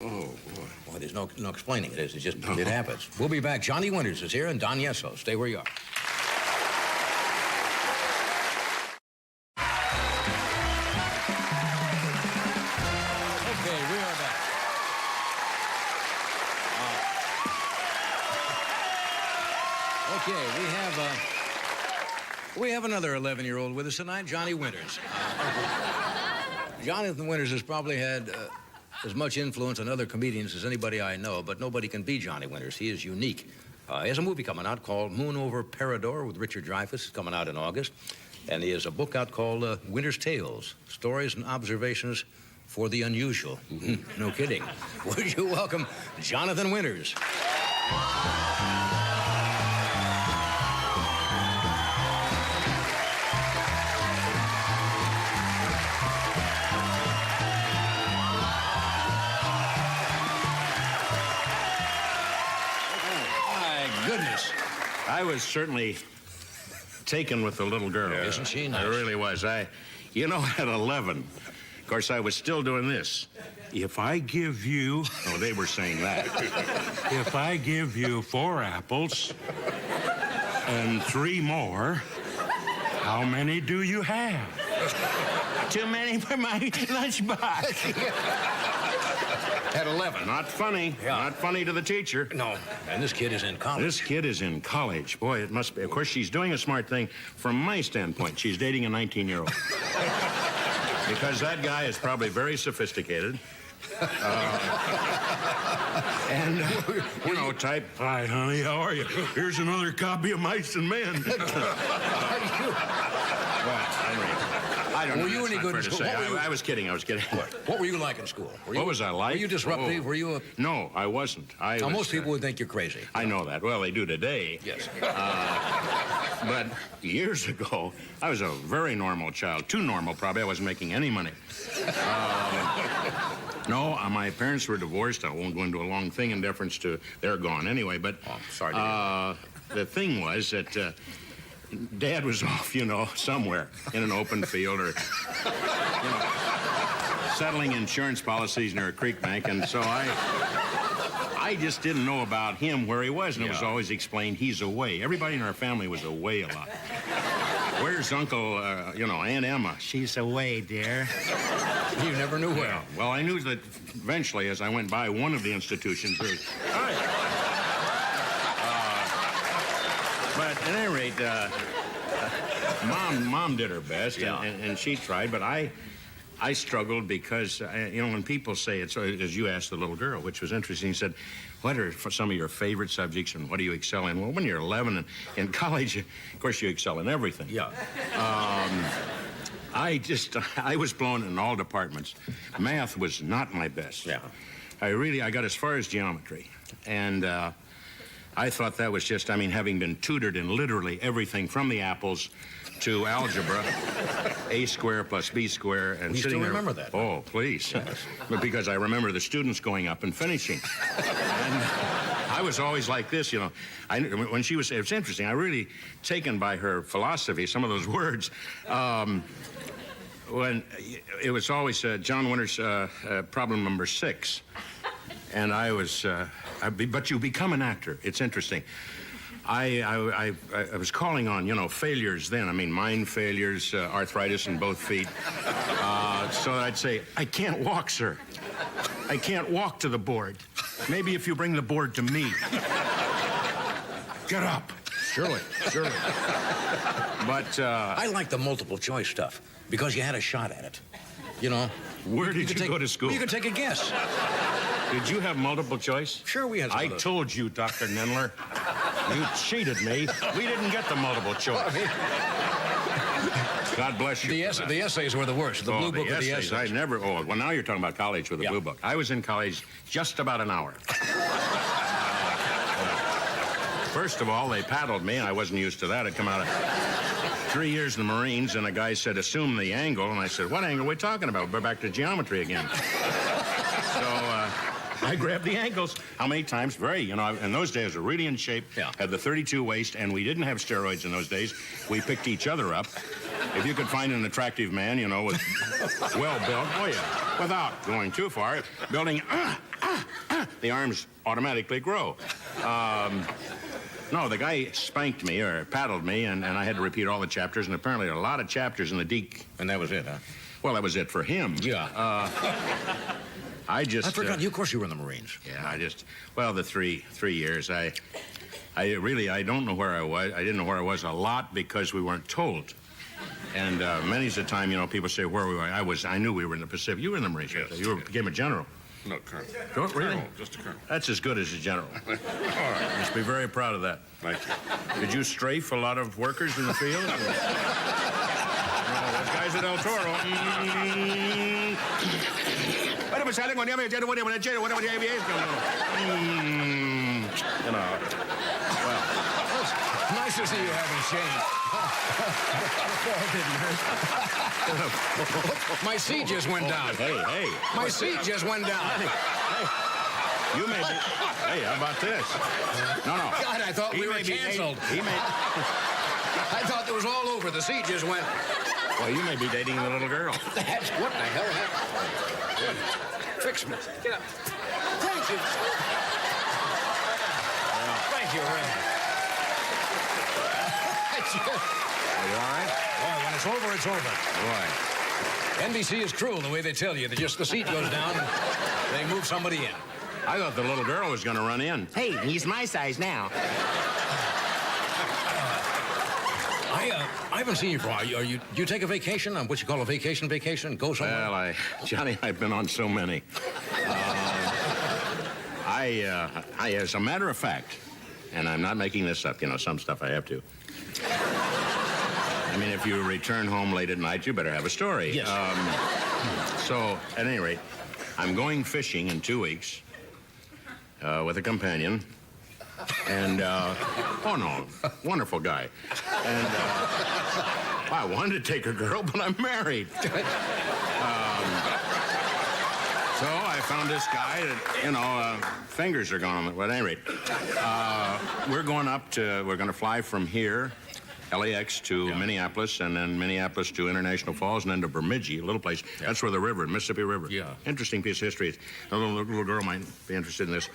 Oh, boy. Well, there's no explaining it. It just it happens. We'll be back. Johnny Winters is here and Don Yesso. Stay where you are. Okay, we are back. Okay, we have another 11-year-old with us tonight, Johnny Winters. Jonathan Winters has probably had as much influence on other comedians as anybody I know, but nobody can be Johnny Winters. He is unique. He has a movie coming out called Moon Over Parador with Richard Dreyfuss. It's coming out in August. And he has a book out called Winter's Tales, Stories and Observations for the Unusual. No kidding. Would you welcome Jonathan Winters? Goodness. I was certainly taken with the little girl. Yeah. Isn't she nice? I really was. You know, at 11, of course, I was still doing this. If I give you... Oh, they were saying that. If I give you 4 apples and 3 more, how many do you have? Too many for my lunchbox. At 11. Not funny. Yeah. Not funny to the teacher. No, and this kid is in college. This kid is in college. Boy, it must be. Of course, she's doing a smart thing. From my standpoint, she's dating a 19-year-old. Because that guy is probably very sophisticated. And, you know, type, "Hi, honey, how are you? Here's another copy of Mice and Men." I don't know. Were you any good in school? I was kidding. What were you like in school? What was I like? Were you disruptive? Oh. Were you a... No, I wasn't. Now, most people would think you're crazy. I know that. Well, they do today. Yes. But years ago, I was a very normal child. Too normal, probably. I wasn't making any money. No, my parents were divorced. I won't go into a long thing in deference to they're gone anyway. But sorry to hear the thing was that Dad was off, you know, somewhere in an open field or, you know, settling insurance policies near a creek bank. And so I just didn't know about him where he was. And it was always explained he's away. Everybody in our family was away a lot. Where's Uncle, Aunt Emma? She's away, dear. You never knew where. Well, I knew that eventually, as I went by one of the institutions, but at any rate, Mom did her best, and she tried, but I struggled because, when people say it's, as you asked the little girl, which was interesting, you said, what are some of your favorite subjects and what do you excel in? Well, when you're 11 and in college, of course, you excel in everything. Yeah. I was blown in all departments. Math was not my best. Yeah. I got as far as geometry, and I thought that was just, having been tutored in literally everything from the apples to algebra, a square plus b square, and you sitting still there. Remember that? Oh, please. Yes. But because I remember the students going up and finishing. And I was always like this, you know. When she was, it was interesting. I really taken by her philosophy, some of those words. When it was always John Winters, problem number 6. And I was, but you become an actor. It's interesting. I was calling on, failures then. Mind failures, arthritis in both feet. So I'd say, "I can't walk, sir. I can't walk to the board. Maybe if you bring the board to me." Get up. Surely. But I like the multiple choice stuff because you had a shot at it. You know. Where did you go to school? Well, you could take a guess. Did you have multiple choice? Sure, we had. I told you, Dr. Nendler. You cheated me. We didn't get the multiple choice. God bless you. The essays were the worst. The blue book of the essays. I never. Oh, well, now you're talking about college with the blue book. I was in college just about an hour. First of all, they paddled me. I wasn't used to that. I'd come out of 3 years in the Marines, and a guy said, "Assume the angle." And I said, "What angle are we talking about? We're back to geometry again." I grabbed the ankles. How many times? In those days, we were really in shape. Yeah. Had the 32 waist, and we didn't have steroids in those days. We picked each other up. If you could find an attractive man, with well-built, without going too far, building, the arms automatically grow. No, the guy spanked me or paddled me, and I had to repeat all the chapters, and apparently there are a lot of chapters in the deke. And that was it, huh? Well, that was it for him. Yeah. I forgot you. Of course, you were in the Marines. Yeah, the 3 years. I don't know where I was. I didn't know where I was a lot because we weren't told. And many's the time, people say where we were. I knew we were in the Pacific. You were in the Marines. Yes. You became a general. No, Colonel. Don't really? Colonel, just a colonel. That's as good as a general. All right. You must be very proud of that. Thank you. Did you strafe a lot of workers in the field? No, those guys at El Toro. Well, Nice to see you having shaved. My seat just went down. Hey. My seat just went down. You may be. Hey, how about this? No. God, I thought we were canceled. I thought it was all over. The seat just went. Well, you may be dating the little girl. That's what the hell happened? Fix me. Get up. Thank you. Thank you, Ray. Are you all right? Boy, when it's over, it's over. Boy. NBC is cruel the way they tell you that just the seat goes down and they move somebody in. I thought the little girl was going to run in. Hey, he's my size now. I haven't seen you for a while. Do you take a vacation on what you call a vacation? Go somewhere? Well, Johnny, I've been on so many. As a matter of fact, and I'm not making this up, some stuff I have to. I mean, if you return home late at night, you better have a story. Yes. So, at any rate, I'm going fishing in 2 weeks with a companion. And, wonderful guy. And, I wanted to take a girl, but I'm married. So I found this guy that, fingers are gone. But at any rate, we're going to fly from here, LAX to Minneapolis, and then Minneapolis to International Falls, and then to Bemidji, a little place. Yeah. That's where the Mississippi River. Yeah. Interesting piece of history. A little girl might be interested in this.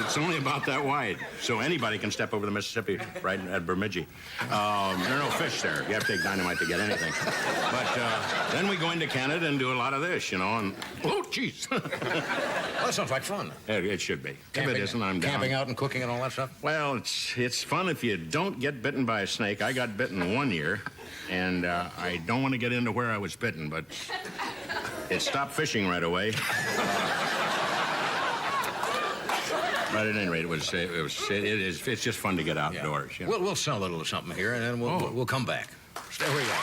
It's only about that wide, so anybody can step over the Mississippi right at Bemidji. There are no fish there. You have to take dynamite to get anything. But then we go into Canada and do a lot of this, and oh, jeez. Well, that sounds like fun. It should be. Camping, if it isn't, I'm down. Camping out and cooking and all that stuff? Well, it's fun if you don't get bitten by a snake. I got bitten 1 year, and I don't want to get into where I was bitten, but it stopped fishing right away. But at any rate, it's just fun to get outdoors. Yeah. We'll sell a little something here, and then we'll come back. Stay where you are.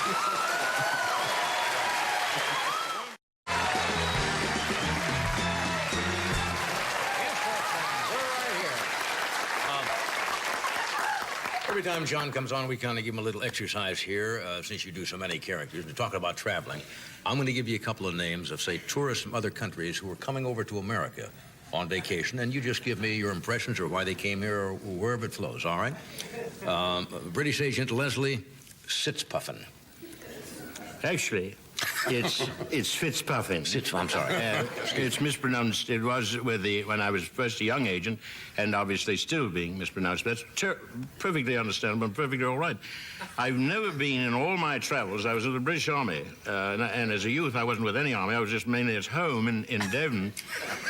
Every time John comes on, we kind of give him a little exercise here, since you do so many characters. We're talking about traveling. I'm going to give you a couple of names of, say, tourists from other countries who are coming over to America on vacation, and you just give me your impressions or why they came here or wherever it flows, all right? British agent Leslie Sitzpuffin. Actually, it's Fitzpuffin. I'm sorry. It's mispronounced. It was when I was first a young agent, and obviously still being mispronounced. That's perfectly understandable and perfectly all right. I've never been in all my travels. I was in the British Army, and as a youth, I wasn't with any army. I was just mainly at home in Devon.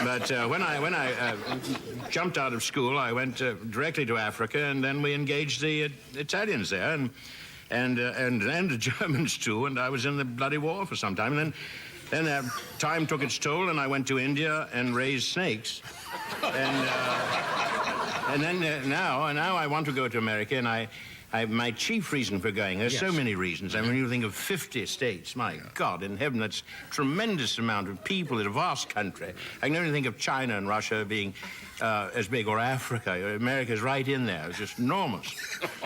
But when I jumped out of school, I went directly to Africa, and then we engaged the Italians there, and the Germans too, and I was in the bloody war for some time. And then time took its toll, and I went to India and raised snakes. And then now I want to go to America, and my chief reason for going, there's so many reasons. I mean, you think of 50 states, my God in heaven, that's a tremendous amount of people in a vast country. I can only think of China and Russia being as big, or Africa. America's right in there. It's just enormous.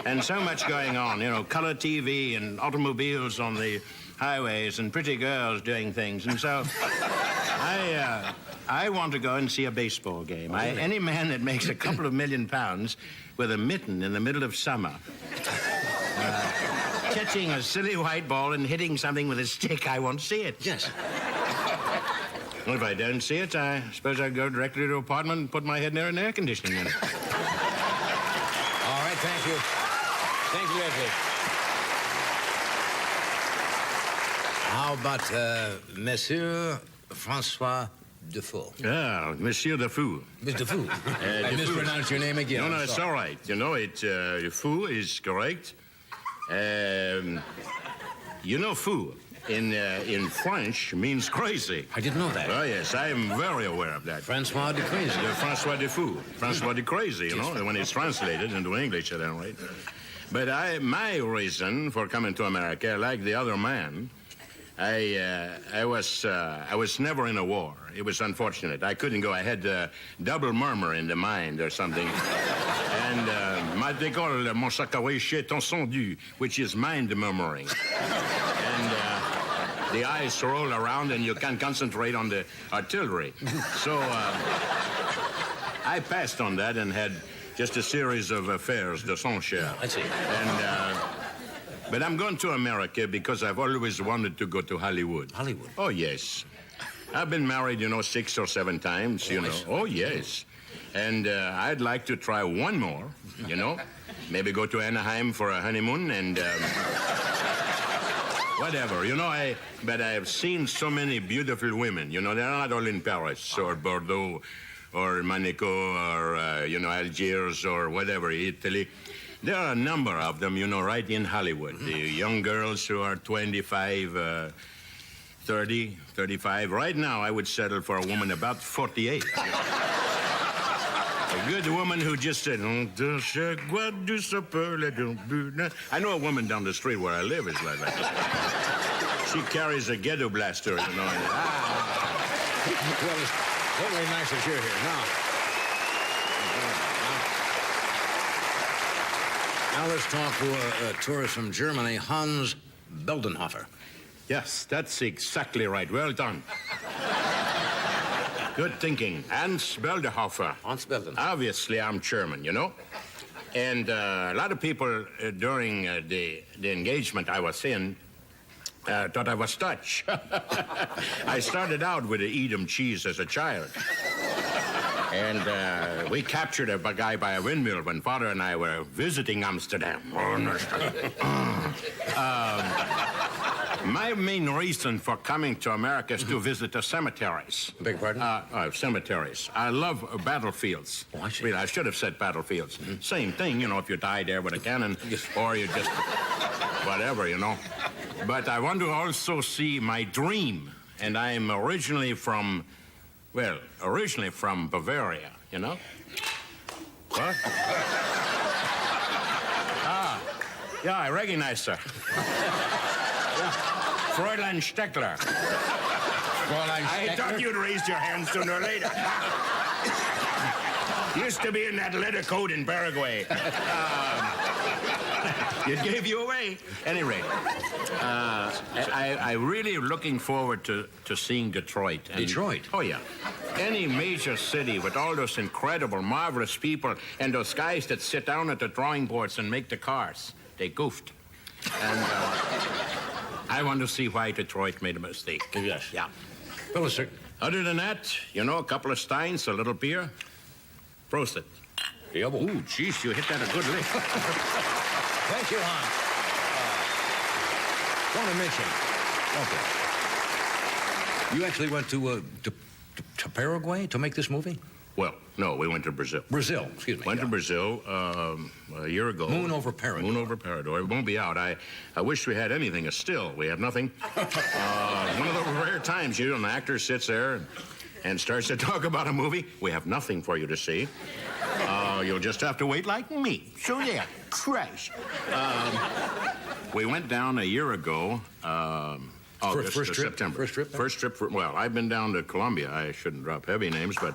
And so much going on, color TV and automobiles on the highways and pretty girls doing things. And so I want to go and see a baseball game. Any man that makes a couple of £1 million with a mitten in the middle of summer, catching a silly white ball and hitting something with a stick, I want to see it. Yes. Well, if I didn't see it, I suppose I'd go directly to the apartment and put my head near an air conditioning unit. All right, thank you. Thank you, Leslie. How about Monsieur Francois Defoe? Ah, Monsieur Defoe. Mr. Defoe. I Defoe. mispronounced your name again. No, I'm it's sorry. all right. You know, Defoe is correct. You know, fou in French means crazy. I didn't know that. Oh, yes, I am very aware of that. Francois de Crazy. Francois Defoe. Francois de Crazy, you know, when it's translated into English at any rate. But my reason for coming to America, like the other man, I was never in a war. It was unfortunate. I couldn't go. I had double murmur in the mind or something. And ma décolle, mon saccaway entendu, which is mind murmuring. And the eyes roll around and you can't concentrate on the artillery. So I passed on that and had just a series of affairs de son cher. I see. And but I'm going to America because I've always wanted to go to Hollywood. Hollywood? Oh, yes. I've been married, 6 or 7 times, you know. Oh, yes. And I'd like to try one more, Maybe go to Anaheim for a honeymoon and whatever, but I've seen so many beautiful women, they're not all in Paris or Bordeaux or Monaco or, Algiers or whatever, Italy. There are a number of them, right in Hollywood. The young girls who are 25, 30, 35. Right now, I would settle for a woman about 48. A good woman who just said, I know a woman down the street where I live is like that. She carries a ghetto blaster, Well, it's totally nice that you're here. Now let's talk to a tourist from Germany, Hans Beldenhofer. Yes, that's exactly right. Well done. Good thinking. Hans Beldenhofer. Hans Beldenhofer. Obviously, I'm German, And a lot of people during the engagement I was in thought I was Dutch. I started out with the Edam cheese as a child. And we captured a guy by a windmill when Father and I were visiting Amsterdam. My main reason for coming to America is to visit the cemeteries. Beg your pardon? Cemeteries. I love battlefields. Oh, I see. Really, I should have said battlefields. Same thing, if you die there with a cannon, or you just whatever, But I want to also see my dream, and I'm originally from Bavaria, What? Yeah, I recognize her. Yeah. Fräulein Steckler. Fräulein I thought you'd raise your hand sooner or later. Used to be in that leather coat in Paraguay. It gave you away. Any rate, I really looking forward to seeing Detroit. Detroit? Oh, yeah. Any major city with all those incredible, marvelous people and those guys that sit down at the drawing boards and make the cars. They goofed. And I want to see why Detroit made a mistake. Yes. Yeah. Well, sir. Other than that, a couple of steins, a little beer. Prosit. Yeah, well. Ooh, jeez, you hit that a good lick. Thank you, Hans. Want to mention, you actually went to Paraguay to make this movie? Well, no, we went to Brazil. Brazil, excuse me. Went to Brazil a year ago. Moon over Parador. Moon over Parador. It won't be out. I wish we had anything. Still, we have nothing. One of those rare times, an actor sits there and starts to talk about a movie. We have nothing for you to see. You'll just have to wait like me. So yeah, Christ. We went down a year ago. August first to trip? September. First trip? First trip. Well, I've been down to Colombia. I shouldn't drop heavy names, but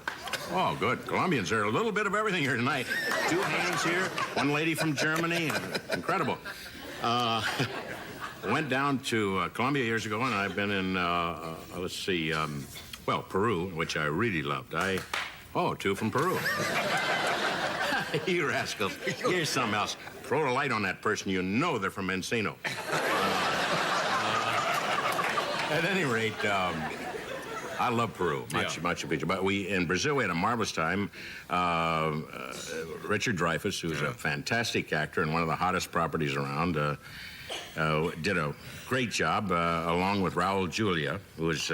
good. Colombians are a little bit of everything here tonight. 2 hands here, one lady from Germany. Incredible. Went down to Colombia years ago, and I've been in Peru, which I really loved. 2 from Peru. You rascals. Here's something else. Throw a light on that person. They're from Encino. At any rate, I love Peru, Machu Picchu. But in Brazil, we had a marvelous time. Richard Dreyfuss, who's a fantastic actor and one of the hottest properties around, did a great job, along with Raul Julia, who was...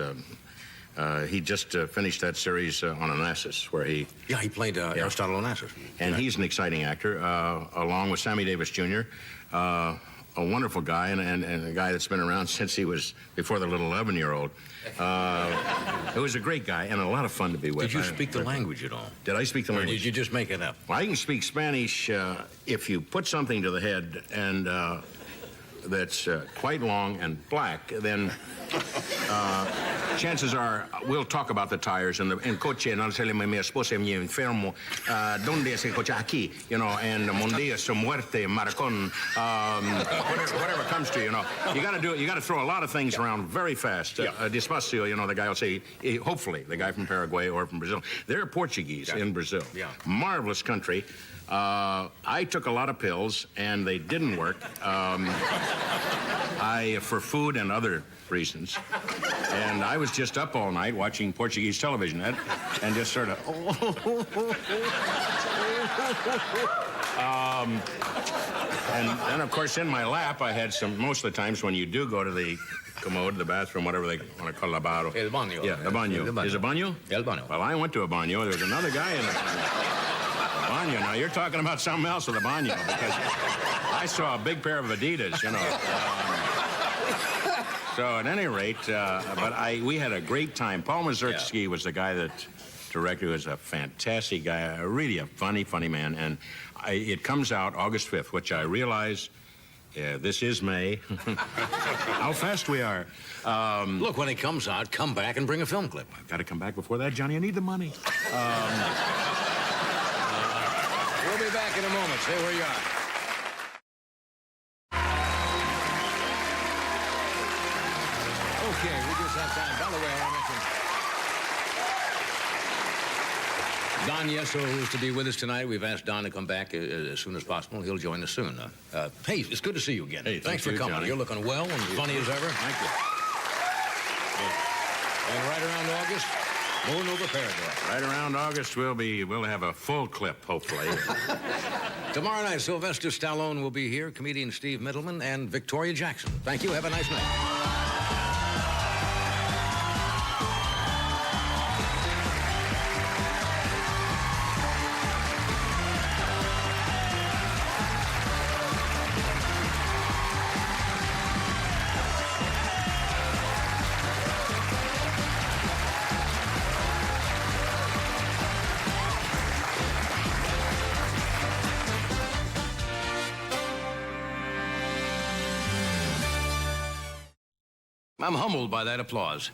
he just finished that series on Onassis, where he... Yeah, he played Aristotle Onassis. And he's an exciting actor, along with Sammy Davis Jr., a wonderful guy, and a guy that's been around since he was before the little 11-year-old. It was a great guy and a lot of fun to be with. Did you speak the language at all? Did I speak the Or language? did you just make it up? Well, I can speak Spanish if you put something to the head and that's quite long and black, then chances are we'll talk about the tires and coche. No se le mi esposa mi enfermo. Donde es el coche? Aquí, you know. And mon dia su muerte, maracon. Whatever comes to you, you know. You got to do it. You got to throw a lot of things around very fast. Despacio, you know. The guy will say, hopefully, the guy from Paraguay or from Brazil. They're Portuguese in Brazil. Yeah. Marvelous country. I took a lot of pills, and they didn't work. For food and other reasons. And I was just up all night watching Portuguese television, and just sort of... and of course, in my lap, I had some... Most of the times when you do go to the commode, the bathroom, whatever they want to call lavabo. El baño. Yeah, the baño. Is it baño? El baño. Well, I went to a baño. There was another guy in the baño. Now, you're talking about something else with a baño, because I saw a big pair of Adidas, you know. So at any rate, we had a great time. Paul Mazursky was the guy that directed. He was a fantastic guy, really a funny man. And it comes out August 5th, which I realize this is May. How fast we are. Look, when it comes out, come back and bring a film clip. I've got to come back before that, Johnny. I need the money. We'll be back in a moment. Stay where you are. Okay, we just have time. By the way, I mentioned Don Yesso, who's to be with us tonight. We've asked Don to come back as soon as possible. He'll join us soon. Hey, it's good to see you again. Hey, thanks for you, coming. Johnny. You're looking well and funny as ever. Thank you. And right around August, Moon over Paradise. Right around August, we'll have a full clip, hopefully. Tomorrow night, Sylvester Stallone will be here, comedian Steve Middleman, and Victoria Jackson. Thank you. Have a nice night. I'm humbled by that applause.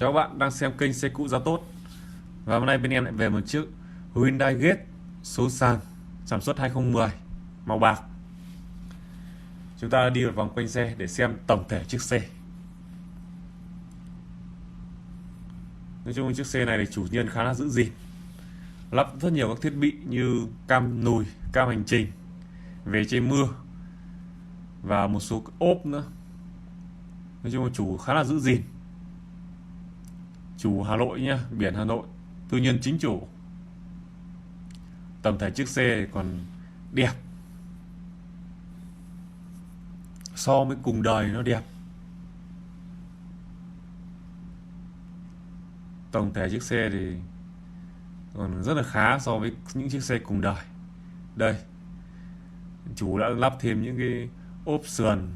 Chào các bạn đang xem kênh xe cũ giá tốt. Và hôm nay bên em lại về một chiếc Hyundai Getz số sàn sản xuất 2010 màu bạc. Chúng ta đi vào vòng quanh xe để xem tổng thể chiếc xe. Nói chung chiếc xe này thì chủ nhân khá là giữ gìn, lắp rất nhiều các thiết bị như cam lùi, cam hành trình, về che mưa và một số ốp nữa. Nói chung là chủ khá là giữ gìn. Chủ Hà Nội nhá, biển Hà Nội, tư nhân chính chủ. Tổng thể chiếc xe còn đẹp, so với cùng đời nó đẹp. Tổng thể chiếc xe thì còn rất là khá so với những chiếc xe cùng đời. Đây, chủ đã lắp thêm những cái ốp sườn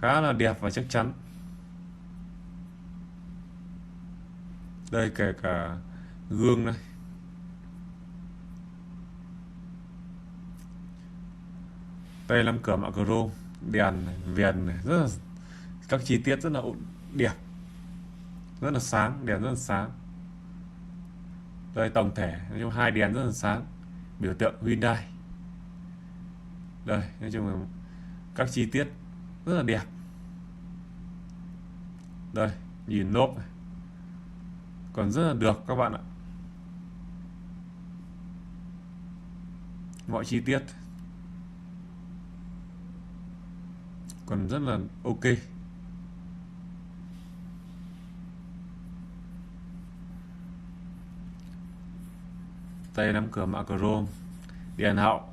khá là đẹp và chắc chắn. Đây, kể cả gương đây. Đây, làm cửa mạ chrome, đèn này, viền này, rất là các chi tiết rất là đẹp, rất là sáng, đèn rất là sáng. Đây, tổng thể nói chung hai đèn rất là sáng, biểu tượng Hyundai. Đây, nói chung là các chi tiết rất là đẹp. Đây, nhìn lốp này còn rất là được các bạn ạ. Mọi chi tiết còn rất là ok. Tay nắm cửa mạ chrome, đèn hậu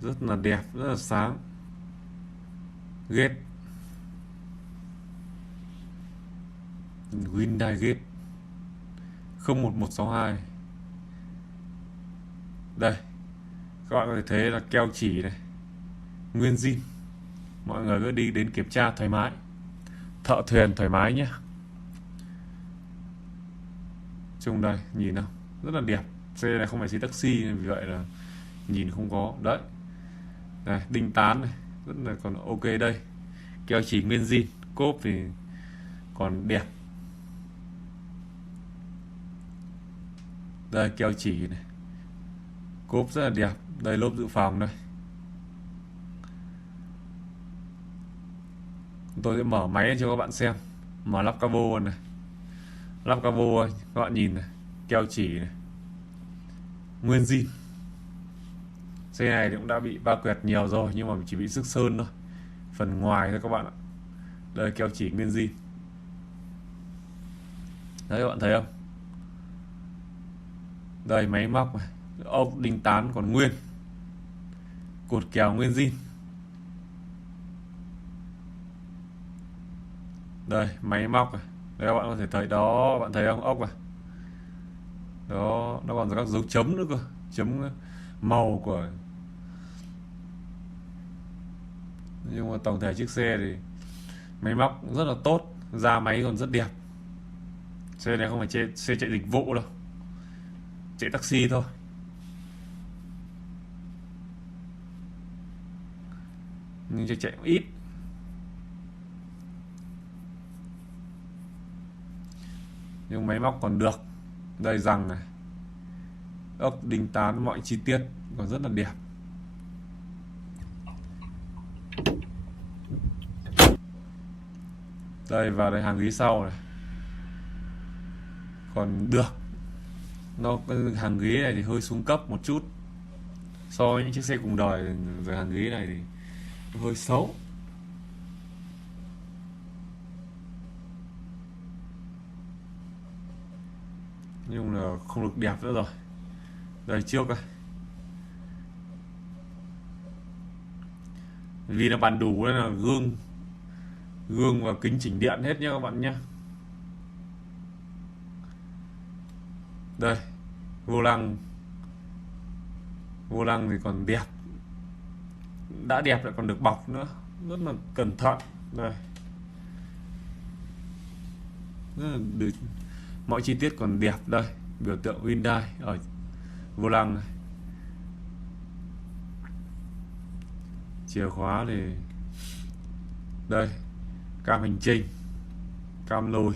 rất là đẹp, rất là sáng. Getz, Hyundai Getz 01162. Đây, các bạn có thể thấy là keo chỉ này nguyên zin. Mọi người cứ đi đến kiểm tra thoải mái, thợ thuyền thoải mái nhé. Chung đây, nhìn nào, rất là đẹp. Xe này không phải xe taxi nên vì vậy là nhìn không có đấy. Đây, đinh tán này rất là còn ok. Đây, keo chỉ nguyên zin, cốp thì còn đẹp. Đây, keo chỉ này, cốp rất là đẹp. Đây, lốp dự phòng đây. Tôi sẽ mở máy cho các bạn xem. Mở lắp cabo này, lắp cabo các bạn nhìn này, keo chỉ này nguyên zin. Xe này thì cũng đã bị va quẹt nhiều rồi nhưng mà chỉ bị sức sơn thôi, phần ngoài thôi các bạn ạ. Đây, keo chỉ nguyên zin. Đấy, các bạn thấy không? Đây, máy móc này, ốp đinh tán còn nguyên, cột kèo nguyên zin. Đây, máy móc này. Đây, các bạn có thể thấy đó, bạn thấy không? Ốc này đó, nó còn có các dấu chấm nữa cơ, chấm màu của. Nhưng mà tổng thể chiếc xe thì máy móc rất là tốt, da máy còn rất đẹp. Xe này không phải xe chạy dịch vụ đâu, chạy taxi thôi. Nhưng chạy cũng ít. Nhưng máy móc còn được. Đây, rằng này, ốc đinh tán, mọi chi tiết còn rất là đẹp. Đây, vào đây hàng ghế sau này còn được. Nó hàng ghế này thì hơi xuống cấp một chút so với những chiếc xe cùng đời. Rồi hàng ghế này thì hơi xấu. Nhưng là không được đẹp nữa rồi. Đây, trước đây, vì là bản đủ nên là gương và kính chỉnh điện hết nhá các bạn nhé. Đây, vô lăng thì còn đẹp, đã đẹp lại còn được bọc nữa, rất là cẩn thận. Đây, rất là được. Mọi chi tiết còn đẹp. Đây, biểu tượng Hyundai ở vô lăng này. Chìa khóa thì đây, cam hành trình, cam lùi,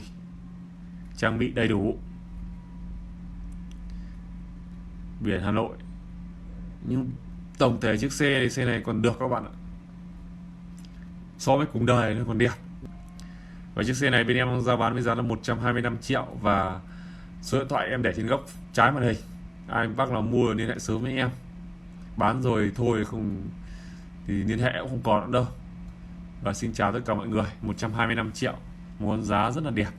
trang bị đầy đủ. Biển Hà Nội. Nhưng tổng thể chiếc xe thì xe này còn được các bạn ạ, so với cùng đời nó còn đẹp. Và chiếc xe này bên em đang giao bán với giá là 125 triệu, và số điện thoại em để trên góc trái màn hình. Ai bác nào mua liên hệ sớm với em, bán rồi thôi không thì liên hệ cũng không còn nữa đâu. Và xin chào tất cả mọi người. 125 triệu, một con giá rất là đẹp.